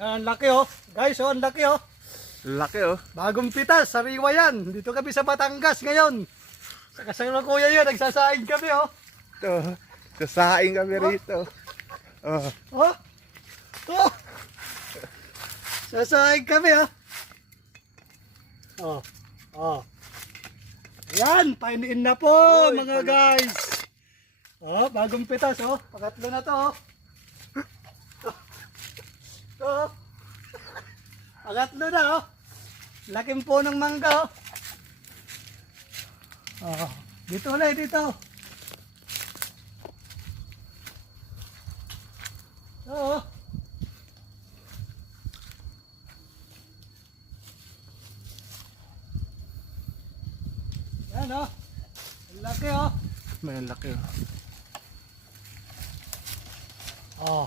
Ang laki oh. Guys, oh, ang laki oh. Laki oh. Bagong pitas, sariwa yan. Dito kami sa Batangas ngayon. Sa kasama kuya yun, nagsasaing kami oh. Ito. Sasaing kami rito. Oh. Oh. Oh. Sasaing kami oh. Oh. Oh. Yan, painiin na po Oy, mga guys. Oh, bagong pitas oh. Pangatlo na to oh. Oh. Pangatlo na oh. Laking punong mangga oh. Oh, dito ulit dito. Oo. Yan oh. Ang laki oh. May laki oh. Oh.